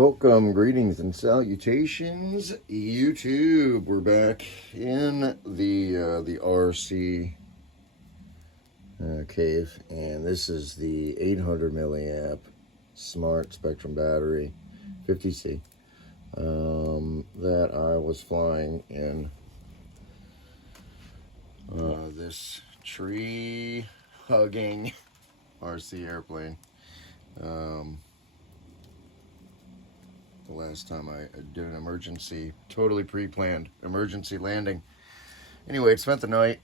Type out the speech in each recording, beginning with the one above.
Welcome, greetings, and salutations, YouTube. We're back in the RC cave, and this is the 800 milliamp smart Spektrum battery, 50C, that I was flying in this tree-hugging RC airplane. The last time I did an emergency, totally pre-planned emergency landing. Anyway, it spent the night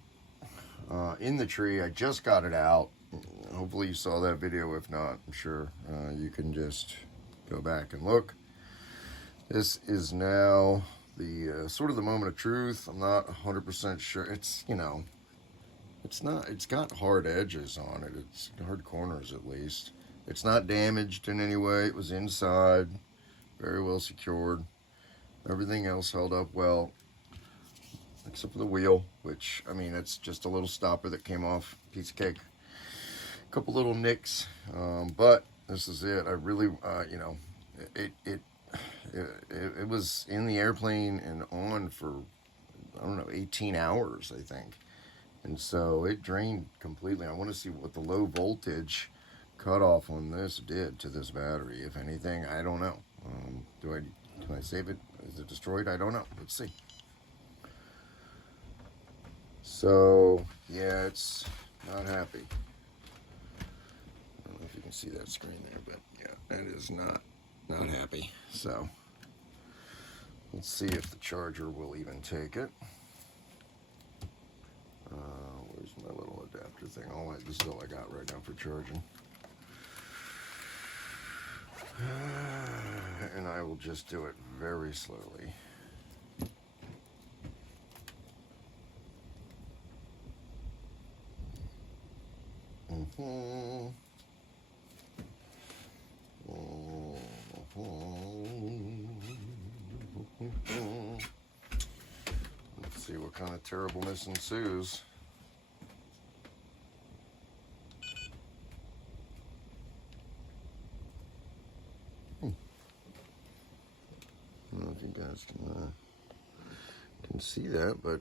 in the tree. I just got it out. Hopefully you saw that video. If not, I'm sure you can just go back and look. This is now the sort of the moment of truth. I'm not 100% sure. It's, you know, it's got hard edges on it. It's hard corners at least. It's not damaged in any way. It was inside. Very well secured. Everything else held up well, except for the wheel, which, I mean, it's just a little stopper that came off. Piece of cake. A couple little nicks, but this is it. I really, you know, it was in the airplane and on for, I don't know, 18 hours, I think. And so it drained completely. I want to see what the low voltage cutoff on this did to this battery. If anything, I don't know. Can I save it? Is it destroyed? I don't know. Let's see. So yeah, it's not happy. I don't know if you can see that screen there, but yeah, that is not happy. So let's see if the charger will even take it. Where's my little adapter thing? This is all I got right now for charging. And I will just do it very slowly. Let's see what kind of terribleness ensues. I don't know if you guys can see that, but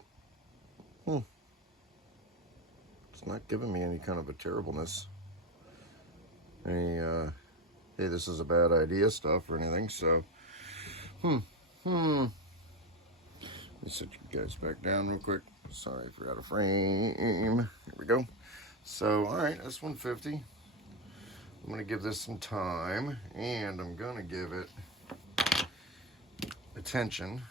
it's not giving me any kind of a terribleness. Any hey, this is a bad idea stuff or anything. So let me set you guys back down real quick. Sorry, I forgot a frame. Here we go. So all right, that's 150. I'm gonna give this some time, and I'm gonna give it attention,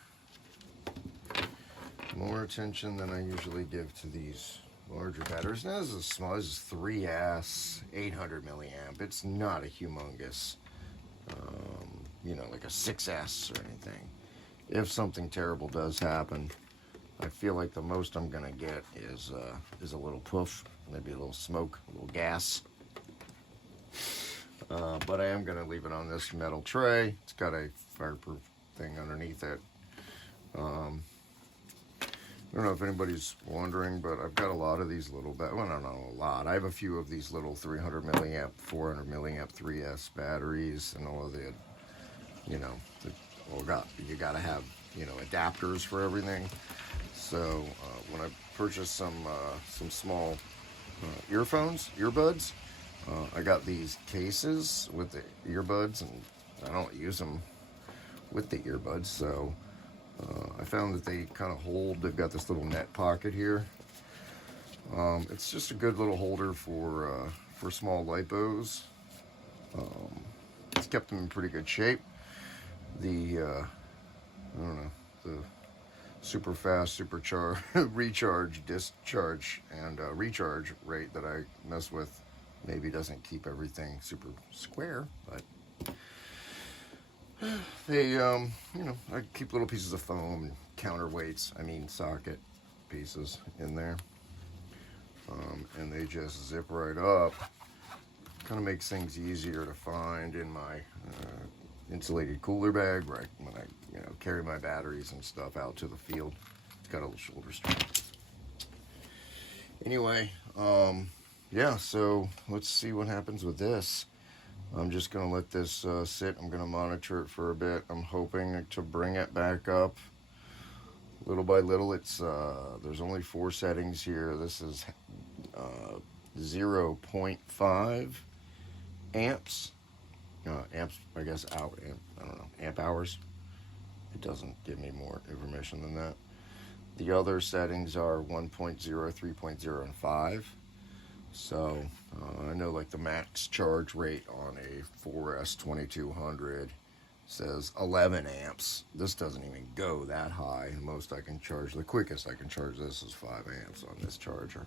more attention than I usually give to these larger batteries. Now this is small. This is 3S 800 milliamp. It's not a humongous, you know, like a 6S or anything. If something terrible does happen, I feel like the most I'm gonna get is a little poof, maybe a little smoke, a little gas. But I am gonna leave it on this metal tray. It's got a fireproof thing underneath it. I don't know if anybody's wondering, but I've got a lot of these little, well, I don't know, a lot. I have a few of these little 300 milliamp, 400 milliamp 3S batteries, and all of the, you know, you gotta have, you know, adapters for everything. So when I purchased some small earbuds, I got these cases with the earbuds, and I don't use them with the earbuds, so I found that they kind of hold. They've got this little net pocket here. It's just a good little holder for small lipos. It's kept them in pretty good shape. The I don't know, the super fast recharge, discharge, and recharge rate that I mess with maybe doesn't keep everything super square, but they, you know, I keep little pieces of foam and counterweights, socket pieces in there, and they just zip right up. Kind of makes things easier to find in my insulated cooler bag, right, when I, you know, carry my batteries and stuff out to the field. It's got a little shoulder strap. Anyway, yeah, so let's see what happens with this. I'm just going to let this sit. I'm going to monitor it for a bit. I'm hoping to bring it back up little by little. It's there's only 4 settings here. This is 0.5 amps. Amps, I guess, I don't know, amp hours. It doesn't give me more information than that. The other settings are 1.0, 3.0, and 5. So I know like the max charge rate on a 4S 2200 says 11 amps. This doesn't even go that high. The quickest I can charge this is 5 amps on this charger.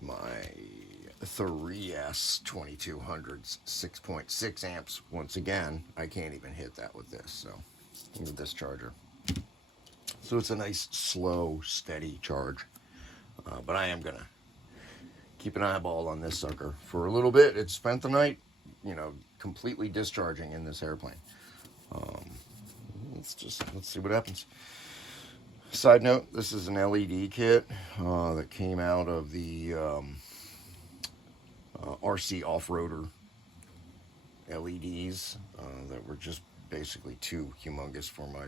My 3S 2200's 6.6 amps. Once again, I can't even hit that with this. So with this charger. So it's a nice, slow, steady charge. But I am going to keep an eyeball on this sucker for a little bit. It spent the night, completely discharging in this airplane. Let's see what happens. Side note, this is an LED kit that came out of the RC off-roader LEDs that were just basically too humongous for my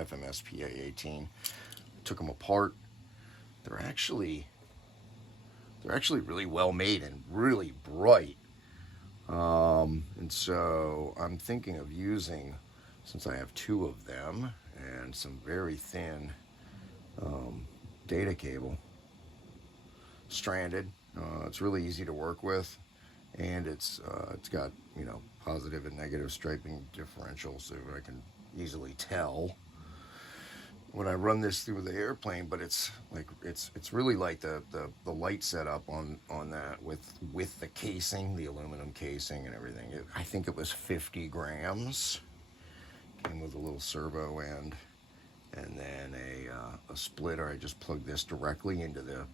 FMS PA-18. Took them apart. They're actually really well made and really bright. And so I'm thinking of using, since I have 2 of them and some very thin data cable, stranded. It's really easy to work with, and it's got positive and negative striping differential, so I can easily tell when I run this through the airplane. But it's really like the light setup on that with the casing, the aluminum casing and everything. I think it was 50 grams. Came with a little servo end, and then a splitter. I just plugged this directly into the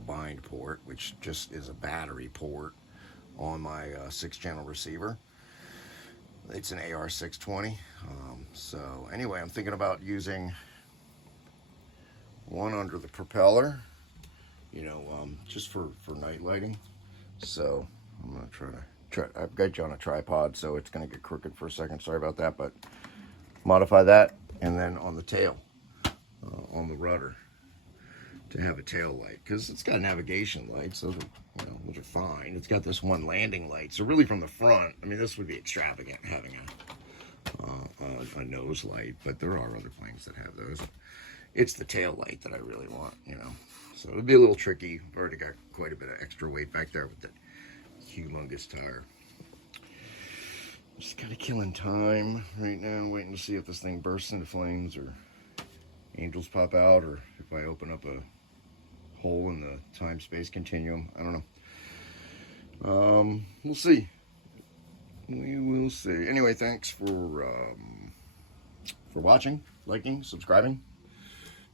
bind port, which just is a battery port on my 6-channel receiver. It's an AR620. So anyway, I'm thinking about using one under the propeller, just for night lighting. So I'm gonna try. I've got you on a tripod, so it's gonna get crooked for a second. Sorry about that, but modify that, and then on the tail, on the rudder, to have a tail light, because it's got navigation lights. Those are fine. It's got this one landing light. So really, from the front, I mean, this would be extravagant having a nose light, but there are other planes that have those. It's the tail light that I really want, So it'll be a little tricky. I've already got quite a bit of extra weight back there with the humongous tire. Just kind of killing time right now, waiting to see if this thing bursts into flames or angels pop out, or if I open up a hole in the time-space continuum. I don't know. We'll see. We will see. Anyway, thanks for watching, liking, subscribing.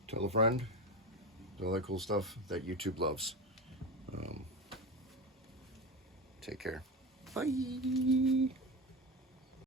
Tell a friend. All that cool stuff that YouTube loves. Take care. Bye.